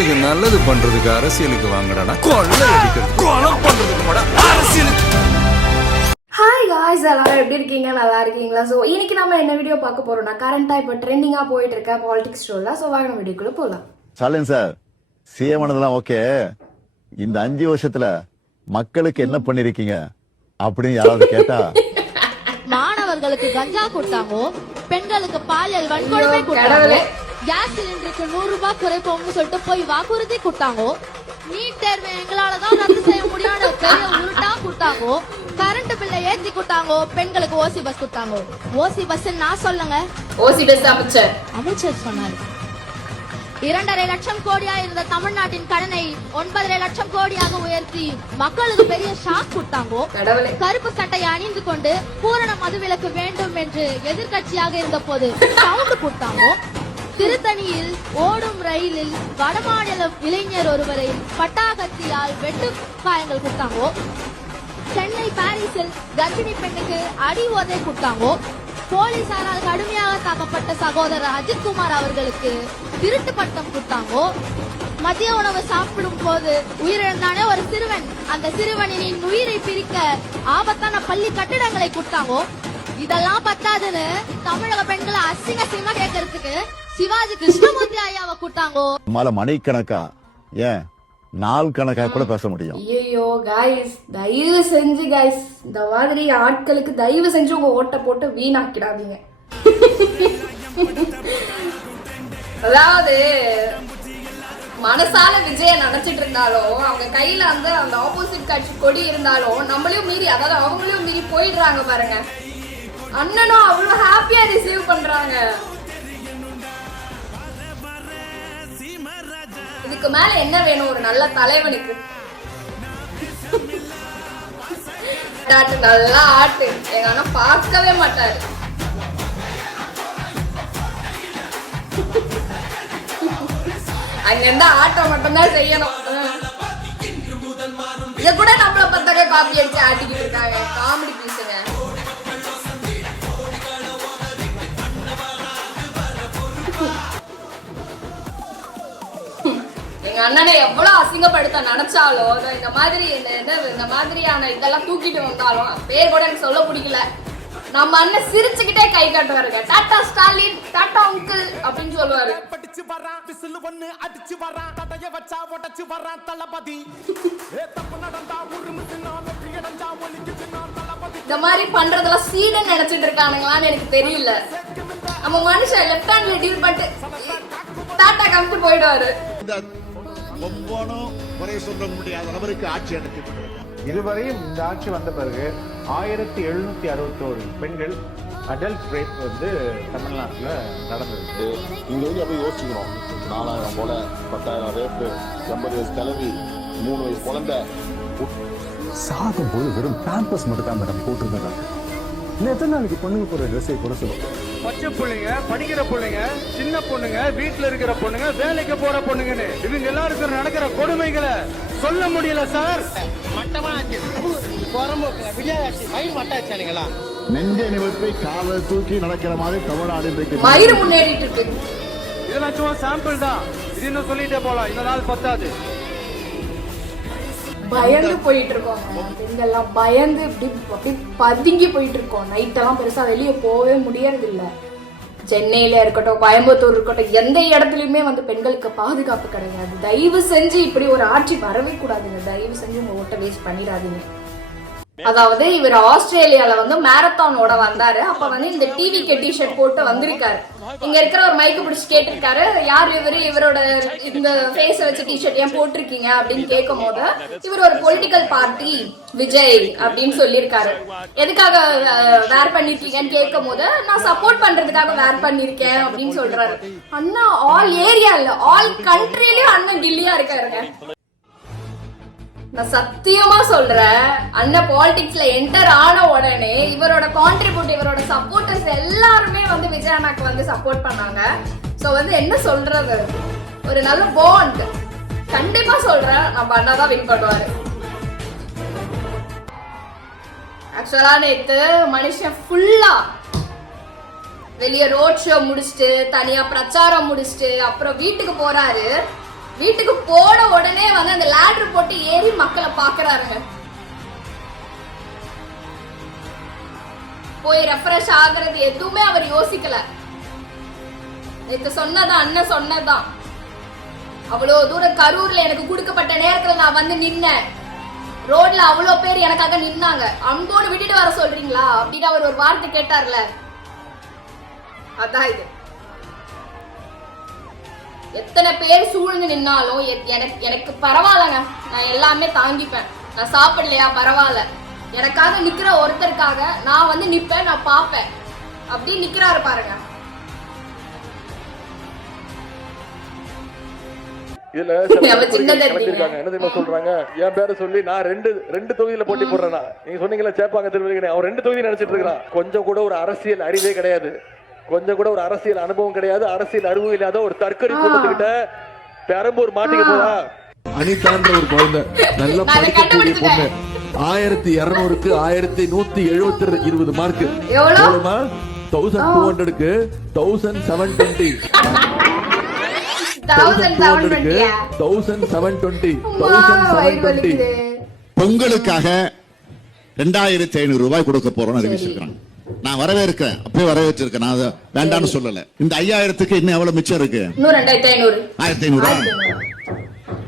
மக்களுக்கு நல்லது பண்றதுக்கு அரசியலுக்கு வாங்கடா, கொள்ளை அடிக்கிறது கொலை பண்றதுக்கு கூட அரசியலுக்கு. ஹாய் காய்ஸ், எல்லாரும் எப்படி இருக்கீங்க? நல்லா இருக்கீங்களா? ஸோ இன்னைக்கு நம்ம என்ன வீடியோ பார்க்க போறோம்னா, கரண்டா இப்போ ட்ரெண்டிங்கா போயிட்டு இருக்க பாலிடிக்ஸ் ஷோல. ஸோ வாங்க வீடியோக்குள்ள போகலாம். ஸ்டாலின் சார், சிஎம் ஆனதெல்லாம் ஓகே, இந்த 5 வருஷத்துல மக்களுக்கு என்ன பண்ணிருக்கீங்க அப்படின்னு யாராவது கேட்டா, மாணவர்களுக்கு கஞ்சா கொடுத்தாங்கோ, பெண்களுக்கு பாலியல் வன்கொடுமை கொடுத்தாங்கோ, கேஸ் சிலிண்டருக்கு 100 ரூபாய் குறைப்போம்னு சொல்லிட்டு போய் வாக்குறுதி கொடுத்தாங்கோ, நீட் தேர்வை எங்களாலதான் ரத்து செய்ய முடியாத பெரிய உருட்டா கொடுத்தாங்கோ, கரண்ட் பில்லை ஏத்தி கொடுத்தாங்கோ, பெண்களுக்கு ஓசி பஸ் கொடுத்தாங்கோ. ஓசி பஸ் நான் சொல்லுங்க, ஓசி பஸ் அமைச்சர் சொன்னாரு. 2.5 லட்சம் கோடியா இருந்த தமிழ்நாட்டின் கடனை 9.5 லட்சம் கோடியாக உயர்த்தி மக்களுக்கு பெரிய ஷாக் கொடுத்தாங்கோ. கருப்பு சட்டை அணிந்து கொண்டு பூரண மதுவிலக்கு வேண்டும் என்று எதிர்கட்சியாக இருந்த போது சவுண்ட் கொடுத்தாங்கோ. திருத்தணியில் ஓடும் ரயிலில் வடமாநில இளைஞர் ஒருவரை பட்டாக்கத்தியால் வெட்டு காயங்கள் கொடுத்தாங்கோ. சென்னை பாரிஸில் கர்ப்பிணி பெண்ணுக்கு அடி உதை கொடுத்தாங்கோ. போலீசாரால் கடுமையாக தாக்கப்பட்ட சகோதரர் அஜித்குமார் அவர்களுக்கு திருட்டு பட்டம் கொடுத்தாங்கோ. மதிய உணவு சாப்பிடும் போது உயிரிழந்தானே ஒரு சிறுவன், அந்த சிறுவனின் உயிரை பிரிக்க ஆபத்தான பள்ளி கட்டிடங்களை கொடுத்தாங்கோ. இதெல்லாம் பத்தாதுன்னு தமிழக பெண்களை அசிங்க சினிமா கேட்கறதுக்கு சிவாஜி கிருஷ்ணமூர்த்தி ஐயாவை கூட்டாங்கோ. மணிக்கணக்கா ஏன் நாள் கணக்கா கூட பேச முடியும். ஐயோ காய்ஸ், தயவு செஞ்சு காய்ஸ், இந்த மாதிரி ஆட்களுக்கு தயவு செஞ்சு உங்க ஓட்ட போட்டு வீணாக்கிடாதீங்க. அதாவது மனசால விஜய நினைச்சிட்டு இருந்தாலும், அவங்க கையில வந்து அந்த ஆப்போசிட் கட்சி கொடி இருந்தாலும் நம்மளையும் மீறி, அதாவது அவங்களையும் மீறி போயிடுறாங்க பாருங்க. அண்ணனும் அவ்வளவு ஹாப்பியா ரிசீவ் பண்றாங்க. இதுக்கு மேல என்ன வேணும் ஒரு நல்ல தலைவனுக்கு? ஆட்டு நல்லா ஆட்டு, எங்க அண்ணா பார்க்கவே மாட்டாரு. அங்க இருந்தா ஆட்டம் மட்டும்தான் செய்யணும். இத கூட நம்மள பத்தவே காப்பி அடிச்சு ஆட்டிக்கிட்டு இருக்காங்க. காமெடி பீஸுங்க. எங்க அண்ணனை எவ்வளவு அசிங்கப்படுத்த நினைச்சாலும், இந்த மாதிரியான இதெல்லாம் தூக்கிட்டு வந்தாலும் பேர் கூட எனக்கு சொல்ல பிடிக்கல. நம்ம அண்ணன் சிரிச்சுக்கிட்டே கை காட்டுவாருங்க. டாடா ஸ்டாலின், டாடா அங்கிள் அப்படின்னு சொல்லுவாரு. இந்த மாதிரி பண்றதெல்லாம் சீடன் நினைச்சிட்டு இருக்கானுங்களான்னு எனக்கு தெரியல. நம்ம மனுஷன் லெப்ட் ஹேண்ட்ல டீல் பண்ணிட்டு டாடா கம்பிட்டு போயிடுவாரு. சொல்ல முடியாத அளவிற்கு ஆட்சி அனுப்பப்பட்டிருக்கு. இதுவரையும் இந்த ஆட்சி வந்த பிறகு 1761 பெண்கள் அடல்ட் ரேப் வந்து தமிழ்நாட்டில் நடந்தது. இங்க வந்து அப்படியே யோசிச்சுக்கணும். 4000 போல 10,000 ரேப்பு, 80 வயசு கிளவி, 3 வயசு குழந்தை. சாகும் போது வெறும் பேம்பஸ் மட்டும் தான் மேடம் போட்டிருந்தாங்க. இன்னும் எத்தனை நாளைக்கு பொண்ணுங்க போற ட்ரெஸ்ஸை கூட சொல்லுவோம். பச்சை பிள்ளைங்க, படிக்கிற பிள்ளைங்க, சின்ன பொண்ணுங்க, வீட்டுல இருக்கிற பொண்ணுங்க, வேலைக்கு போற பொண்ணுங்கன்னு இவங்க எல்லாருக்கும் நடக்கிற கொடுமைகளை சொல்ல முடியல சார். நெஞ்சை நிமிர்த்தி காலை தூக்கி நடக்கிற மாதிரி தமிழ்நாடு மயிறு முன்னேறிட்டு இருக்கு. இதெல்லாம் சும்மா சாம்பிள் தான். இது இன்னும் சொல்லிட்டே போலாம், இந்த நாள் பத்தாது. பயந்து போயிட்டு இருக்கோம். பெண்கள்லாம் பயந்து அப்படி பதுங்கி போயிட்டு இருக்கோம். நைட்டெல்லாம் பெருசா வெளியே போகவே முடியறது இல்ல. சென்னையில இருக்கட்டும், கோயம்புத்தூர் இருக்கட்டும், எந்த இடத்துலயுமே வந்து பெண்களுக்கு பாதுகாப்பு கிடையாது. தயவு செஞ்சு இப்படி ஒரு ஆட்சி வரவே கூடாதுங்க. தயவு செஞ்சு உங்க ஓட்ட வேஸ்ட் பண்ணிடாதீங்க. அதாவது இவர் ஆஸ்திரேலியால வந்து மேரத்தானோட வந்தாரு. அப்ப வந்து இந்த டிவிகே டிஷர்ட் போட்டு வந்திருக்காரு. இங்க இருக்கிற ஒரு மைக்கு பிடிச்சு கேட்டிருக்காரு, யார் இவரோட இந்த ஃபேஸ் வச்சு டிஷர்ட் ஏன் போட்டிருக்கீங்க அப்படின்னு கேட்கும் போது, இவர் ஒரு பொலிட்டிக்கல் பார்ட்டி விஜய் அப்படின்னு சொல்லியிருக்காரு. எதுக்காக வேர் பண்ணிருக்கீங்கன்னு கேட்கும் போது, நான் சப்போர்ட் பண்றதுக்காக வேர் பண்ணிருக்கேன் அப்படின்னு சொல்றாரு. அண்ணா ஆல் ஏரியா இல்ல, ஆல் கண்ட்ரிலயும் அண்ணன் கில்லியா இருக்காருங்க. நான் சத்தியமா சொல்றேன், அண்ணன் பாலிடிக்ஸ்ல என்டர் ஆன உடனே இவரோட கான்ட்ரிபியூட், இவரோட சப்போர்ட்டர்ஸ் எல்லாருமே வந்து விஜய் அண்ணாக்கு வந்து சப்போர்ட் பண்ணாங்க. சோ வந்து என்ன சொல்றது, ஒரு நல்ல பாண்ட். கண்டிப்பா சொல்றேன், நம்ம அண்ணா தான் வின் பண்ணுவாரு. ஆக்சுவலா நேத்து மனுஷன் ஃபுல்லா வெளியே ரோட் ஷோ முடிச்சுட்டு, தனியா பிரச்சாரம் முடிச்சுட்டு, அப்புறம் வீட்டுக்கு போறாரு. வீட்டுக்கு போன உடனே வந்து அந்த லேடர் போட்டு ஏறி மக்களை பாக்குறாருங்க. போய் ரெஃப்ரெஷ் ஆகுறது எதுவுமே அவர் யோசிக்கல. நேத்து சொன்னதான் அண்ணன் சொன்னதான், அவ்வளவு தூரம் கரூர்ல எனக்கு கொடுக்கப்பட்ட நேரத்துல நான் வந்து நின்னேன். ரோட்ல அவ்வளவு பேர் எனக்காக நின்னாங்க. அம்போன்னு விட்டுட்டு வர சொல்றீங்களா அப்படின்னு அவர் ஒரு வார்த்தை கேட்டார்ல, அதான் இது. எத்தனை பேர் சூழ்ந்து நின்னாலும் எனக்கு பரவாயில்லங்க, நான் எல்லாமே தாங்கிப்பேன். நான் சாப்பிடலையா பரவாயில்ல, எனக்காக நிக்கிற ஒருத்தருக்காக நான் வந்து நிப்பேன், நான் பாப்பேன் அப்படி நிக்கிறாரு பாருங்க. இதுல என்ன தெரியுமா சொல்றாங்க, என் பேரை சொல்லி நான் ரெண்டு தொகுதியில போட்டி போடுறேன்னா, நீங்க சொன்னீங்களா சேப்பாங்க திருவள்ளுவர், அவன் 2 தொகுதி நினைச்சிட்டு இருக்கான். கொஞ்சம் கூட ஒரு அரசியல் அறிவே கிடையாது, கொஞ்சம் கூட ஒரு அரசியல் அனுபவம் கிடையாது, அரசியல் அறிவு இல்லாத ஒரு தற்கொலை கூட்டத்துக்கிட்ட பெரம்பூர் மாட்டிக்க போதா. அனிதான்ற ஒரு குழந்தை நல்லா படிக்கக்கூடிய பொண்ணு, 1200க்கு 1120 மார்க். எவ்வளவுமா? 1200க்கு 1720, 1200க்கு 1720. பொங்கலுக்காக 2500 ரூபாய் கொடுக்க போறோம்னு அறிவிச்சிருக்காங்க. நான் வரவேற்கிறேன், அப்பவே வரவேற்றிருக்கேன், நான் வேண்டாம்னு சொல்லல. இந்த 5000க்கு இன்னும் எவ்வளவு மிச்சம் இருக்கு? 1500.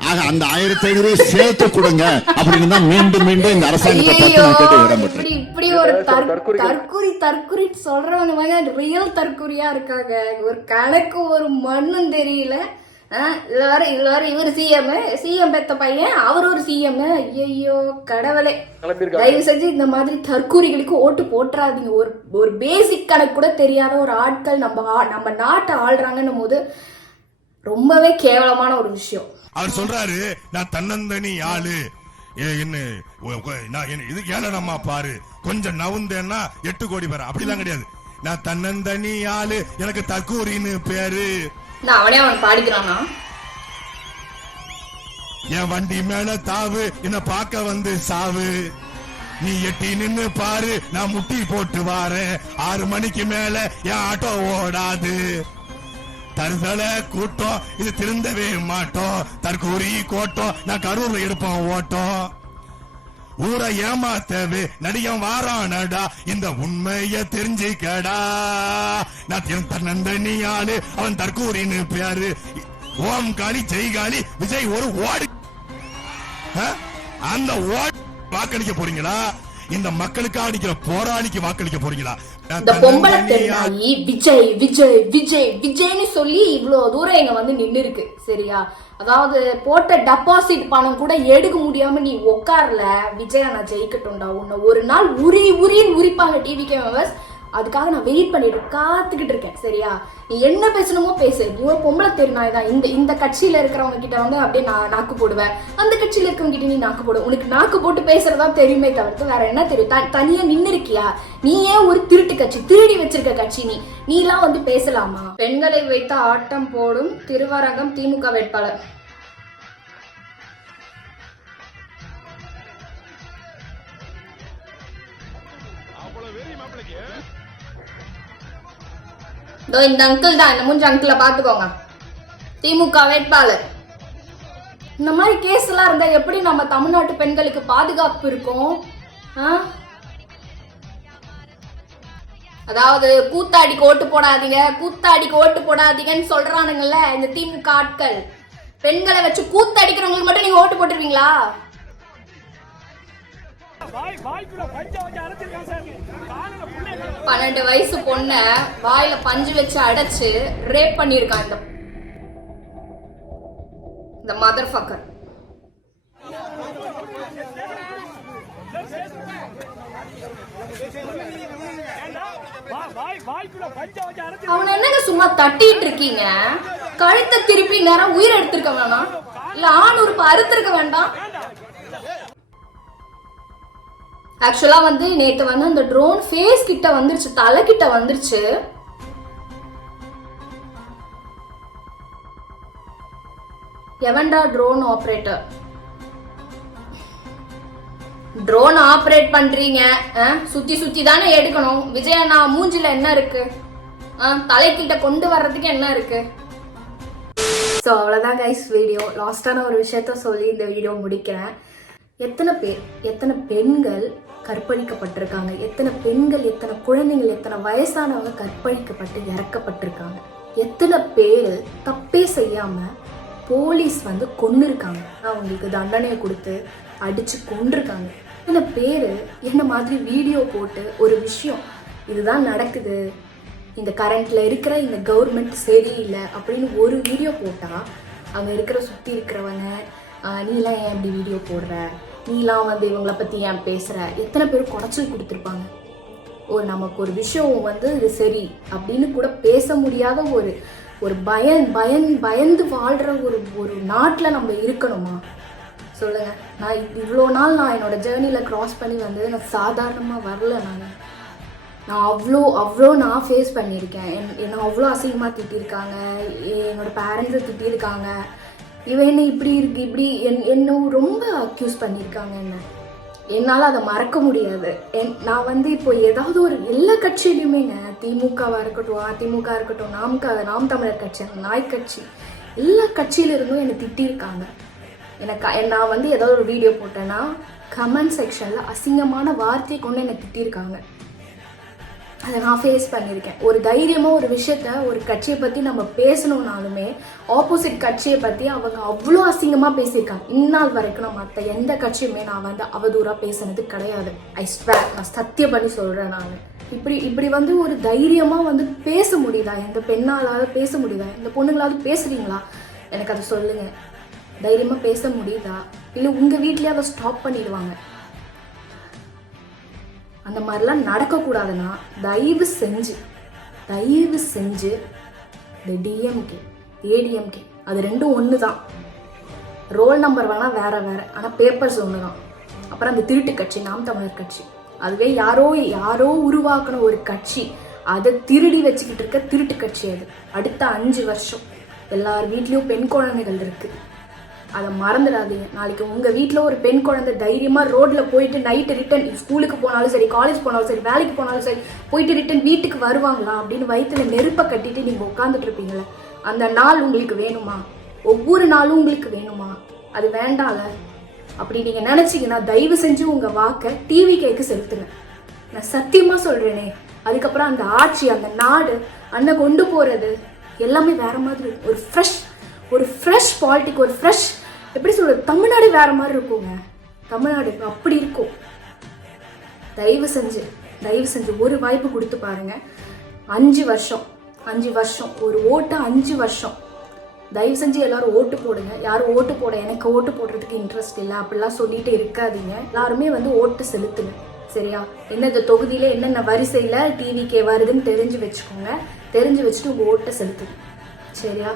ஆக அந்த 1500 சேர்த்து கொடுங்க அப்படின்னு தான் மீண்டும் மீண்டும் இந்த அரசாங்கத்தை பார்த்து நான் கேட்டு விடப்பட்டேன். இப்படி ஒரு தற்குறி சொல்றவங்க ரியல் தற்குறியா இருக்காங்க. ஒரு கணக்கு ஒரு மண்ணும் தெரியல. எல்லாரும் இவர் சிஎம் பெத்த பையன், அவர் ஒரு சிஎம். ஐயோ கடவுளே, தயவு செஞ்சு இந்த மாதிரி தற்கூரிகளுக்கு ஓட்டு போட்டுறாதீங்க. ஒரு பேசிக் கணக்கு கூட தெரியாத ஒரு ஆட்கள் நம்ம நாட்டை ஆள்றாங்கன்னும் போது ரொம்பவே கேவலமான ஒரு விஷயம். அவர் சொல்றாரு, நான் தன்னந்தனி ஆளு, என்ன இது ஏழனம்மா பாரு, கொஞ்சம் நவுந்தேன்னா 8 கோடி பேர். அப்படிலாம் கிடையாது. நான் தன்னந்தனி ஆளு, எனக்கு தற்கூரின்னு பேரு. அவனே அவன் பாடிக்கிறானா? என் வண்டி மேல தாவு, என்ன பார்க்க வந்து சாவு, நீ எட்டி நின்னு பாரு, நான் முட்டி போட்டு வாரேன். 6 மணிக்கு மேல என் ஆட்டோ ஓடாது. தருதல கூட்டம், இது திருந்தவே மாட்டோம். தற்கூரி கோட்டம், நான் கரூர்ல எடுப்போம் ஓட்டம். ஊரை ஏமாத்தவே நடிகன் வாரானடா, இந்த உண்மைய தெரிஞ்சுக்கடா. நான் தன்னந்தனி ஆளு, அவன் தற்கூரின்னு பேரு. ஓம் காளி ஜெய்காளி விஜய் ஒரு ஓடு. அந்த ஓடு வாக்களிக்க போறீங்களா? இந்த மக்களுக்காக அடிக்கிற போராளிக்கு வாக்களிக்க போறீங்களா? இந்த பொம்பளை தென்னாயி விஜய் விஜய் விஜய் விஜய்னு சொல்லி இவ்வளவு தூரம் எங்க வந்து நின்னு இருக்கு. சரியா? அதாவது போட்ட டெபாசிட் பணம் கூட எடுக்க முடியாம நீ உட்கார்ல. விஜய் நான் ஜெயிக்கட்டும்டா, உன்னை ஒரு நாள் உரிப்பாங்க டிவிகே மெம்பர்ஸ். அதுக்காக நான் வெயிட் பண்ணிட்டு காத்துக்கிட்டு இருக்கேன். சரியா? நீ என்ன பேசணுமோ பேசு. நீ ஒரு பொம்பளை தெரிநாய் தான். இந்த கட்சியில இருக்கிறவங்க கிட்ட வந்து அப்படியே நான் நாக்கு போடுவேன், அந்த கட்சியில இருக்கிறவங்க கிட்ட நீ நாக்கு போடு. உனக்கு நாக்கு போட்டு பேசுறதா தெரியுமே தவிர்த்து வேற என்ன தெரியும்? தனியா நின்னு இருக்கியா? நீ ஏன் ஒரு திருட்டு கட்சி, திருடி வச்சிருக்க கட்சி, நீ எல்லாம் வந்து பேசலாமா? பெண்களை வைத்து ஆட்டம் போடும் திருவரங்கம் திமுக வேட்பாளர். இந்த அங்கிள் தான், இந்த மூஞ்ச அங்கிள பாத்துக்கோங்க, திமுக வேட்பாளர். இந்த மாதிரி கேஸ் எல்லாம் இருந்தா எப்படி நம்ம தமிழ்நாட்டு பெண்களுக்கு பாதுகாப்பு இருக்கும்? அதாவது கூத்தாடிக்கு ஓட்டு போடாதீங்க, கூத்தாடிக்கு ஓட்டு போடாதீங்கன்னு சொல்றானுங்கல்ல இந்த திமுக ஆட்கள். பெண்களை வச்சு கூத்தடிக்கிறவங்களுக்கு மட்டும் நீங்க ஓட்டு போட்டுருவீங்களா? 12 வயசு பொண்ண வாயில பஞ்சு வச்சு அடைச்சு ரேப் பண்ணிருக்கான் இந்த மதர் ஃபக்கர். அவனை என்னங்க சும்மா தட்டிட்டு இருக்கீங்க? கழுத்தை திருப்பி நேரம் உயிர் எடுத்திருக்க வேணாம், இல்ல ஆண் உறுப்பு அறுத்திருக்க வேண்டாம். ஆக்சுவலா வந்து நேத்து வந்து அந்த ட்ரோன் ஃபேஸ் கிட்ட வந்துருச்சு, தலை கிட்ட வந்துருச்சு. எவன்டா ட்ரோன் ஆபரேட்டர்? ட்ரோன் ஆபரேட் பண்றீங்க, சுத்தி சுத்தி தானே எடுக்கணும். விஜயண்ணா மூஞ்சில என்ன இருக்கு? தலைக்கிட்ட கொண்டு வர்றதுக்கு என்ன இருக்கு? ஸோ அவ்வளோதான் கைஸ் வீடியோ. லாஸ்ட்டான ஒரு விஷயத்த சொல்லி இந்த வீடியோ முடிக்கிறேன். எத்தனை பெண்கள் கற்பழிக்கப்பட்டிருக்காங்க, எத்தனை பெண்கள், எத்தனை குழந்தைகள், எத்தனை வயசானவங்க கற்பழிக்கப்பட்டு இறக்கப்பட்டிருக்காங்க, எத்தனை பேர் தப்பே செய்யாம போலீஸ் வந்து கொன்னிருக்காங்க, அவங்களுக்கு தண்டனையை கொடுத்து அடிச்சு கொன்றிருக்காங்க. எத்தனை பேர் என்ன மாதிரி வீடியோ போட்டு ஒரு விஷயம் இதுதான் நடக்குது, இந்த கரண்ட்ல இருக்கிற இந்த கவர்மெண்ட் சரியில்லை அப்படின்னு ஒரு வீடியோ போட்டா அங்க இருக்கிற சுத்தி இருக்கிறவங்க நீலாம் ஏன் இப்படி வீடியோ போடுற, நீலாம் வந்து இவங்களை பத்தி ஏன் பேசுற, எத்தனை பேர் குறைச்சல் கொடுத்துருப்பாங்க. நமக்கு ஒரு விஷயம் வந்து இது சரி அப்படின்னு கூட பேச முடியாத ஒரு பயந்து வாழ்ற ஒரு நாட்டில் நம்ம இருக்கணுமா சொல்லுங்க. நான் இவ்வளோ நாள் நான் என்னோட ஜேர்னியில் கிராஸ் பண்ணி வந்து நான் சாதாரணமாக வரல. நான் அவ்வளோ நான் ஃபேஸ் பண்ணியிருக்கேன். என்னை அவ்வளோ அசிங்கமாக திட்டிருக்காங்க, என்னோட பேரண்ட்ஸை திட்டிருக்காங்க, இவன் என்ன இப்படி என்ன ரொம்ப அக்யூஸ் பண்ணியிருக்காங்க. என்னால் அதை மறக்க முடியாது. நான் வந்து இப்போ ஏதாவது ஒரு எல்லா கட்சியிலையுமேங்க, திமுகவாக இருக்கட்டும், அதிமுக இருக்கட்டும், நாம் தமிழர் கட்சி, நாய் கட்சி, எல்லா கட்சியிலிருந்தும் என்னை திட்டிருக்காங்க. நான் வந்து ஏதாவது ஒரு வீடியோ போட்டேன்னா கமெண்ட் செக்ஷனில் அசிங்கமான வார்த்தையை கொண்டு என்னை திட்டிருக்காங்க. அதை நான் ஃபேஸ் பண்ணியிருக்கேன். ஒரு தைரியமாக ஒரு விஷயத்த ஒரு கட்சியை பற்றி நம்ம பேசணுன்னாலுமே ஆப்போசிட் கட்சியை பற்றி அவங்க அவ்வளோ அசிங்கமாக பேசியிருக்காங்க. இந்நாள் வரைக்கும் நான் மற்ற எந்த கட்சியுமே நான் வந்து அவதூறாக பேசுனது கிடையாது. நான் சத்தியம் பண்ணி சொல்கிறேன். நான் இப்படி வந்து ஒரு தைரியமாக வந்து பேச முடியுதா, எந்த பெண்ணாலாவது பேச முடியுதா, இந்த பொண்ணுங்களாவது பேசுகிறீங்களா, எனக்கு அதை சொல்லுங்கள். தைரியமாக பேச முடியுதா, இல்லை உங்கள் வீட்லேயே அதை ஸ்டாப் பண்ணிடுவாங்க. அந்த மாதிரிலாம் நடக்கக்கூடாதுன்னா தயவு செஞ்சு இந்த டிஎம்கே ஏடிஎம்கே அது ரெண்டும் ஒன்று தான். ரோல் நம்பர் வேணால் வேற ஆனால் பேப்பர்ஸ் ஒன்று தான். அப்புறம் அந்த திருட்டு கட்சி நாம் தமிழர் கட்சி, அதுவே யாரோ உருவாக்கின ஒரு கட்சி, அதை திருடி வச்சுக்கிட்டு இருக்க திருட்டு கட்சி. அது அடுத்த 5 வருஷம் எல்லார் வீட்லேயும் பெண் குழந்தைகள் இருக்குது, அதை மறந்துடாதீங்க. நாளைக்கு உங்கள் வீட்டில் ஒரு பெண் குழந்தை தைரியமாக ரோட்டில் போயிட்டு நைட்டு ரிட்டன் ஸ்கூலுக்கு போனாலும் சரி, காலேஜ் போனாலும் சரி, வேலைக்கு போனாலும் சரி, போயிட்டு ரிட்டன் வீட்டுக்கு வருவாங்களா அப்படின்னு வயிற்றுல நெருப்பை கட்டிட்டு நீங்கள் உட்காந்துட்டு இருப்பீங்களே, அந்த நாள் உங்களுக்கு வேணுமா? ஒவ்வொரு நாளும் உங்களுக்கு வேணுமா? அது வேண்டாம்ல. அப்படி நீங்கள் நினச்சிங்கன்னா தயவு செஞ்சு உங்கள் வாக்கை டிவி கேக்கு செலுத்துங்க. நான் சத்தியமாக சொல்கிறேனே. அதுக்கப்புறம் அந்த ஆட்சி, அந்த நாடு, அண்ணன் கொண்டு போகிறது எல்லாமே வேற மாதிரி. ஒரு ஃப்ரெஷ் பாலிட்டிக், ஒரு ஃப்ரெஷ் எப்படி சொல்கிறது, தமிழ்நாடு வேற மாதிரி இருக்குங்க. தமிழ்நாடு அப்படி இருக்கும். தயவு செஞ்சு ஒரு வாய்ப்பு கொடுத்து பாருங்க. 5 வருஷம் ஒரு ஓட்டு, 5 வருஷம். தயவு செஞ்சு எல்லாரும் ஓட்டு போடுங்க. யாரும் ஓட்டு போட எனக்கு ஓட்டு போடுறதுக்கு இன்ட்ரெஸ்ட் இல்லை அப்படிலாம் சொல்லிட்டு இருக்காதீங்க. எல்லாருமே வந்து ஓட்டு செலுத்துங்க, சரியா? என்னென்ன தொகுதியில என்னென்ன வரிசையில் டிவிக்கே வருதுன்னு தெரிஞ்சு வச்சுக்கோங்க. தெரிஞ்சு வச்சுட்டு உங்கள் ஓட்டை செலுத்துங்க, சரியா?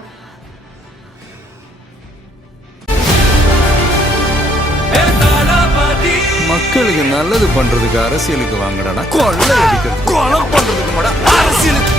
மக்களுக்கு நல்லது பண்றதுக்கு அரசியலுக்கு வாங்கடா, கொள்ளை அடிக்கிறது, கொலை பண்றதுக்கு அரசியலுக்கு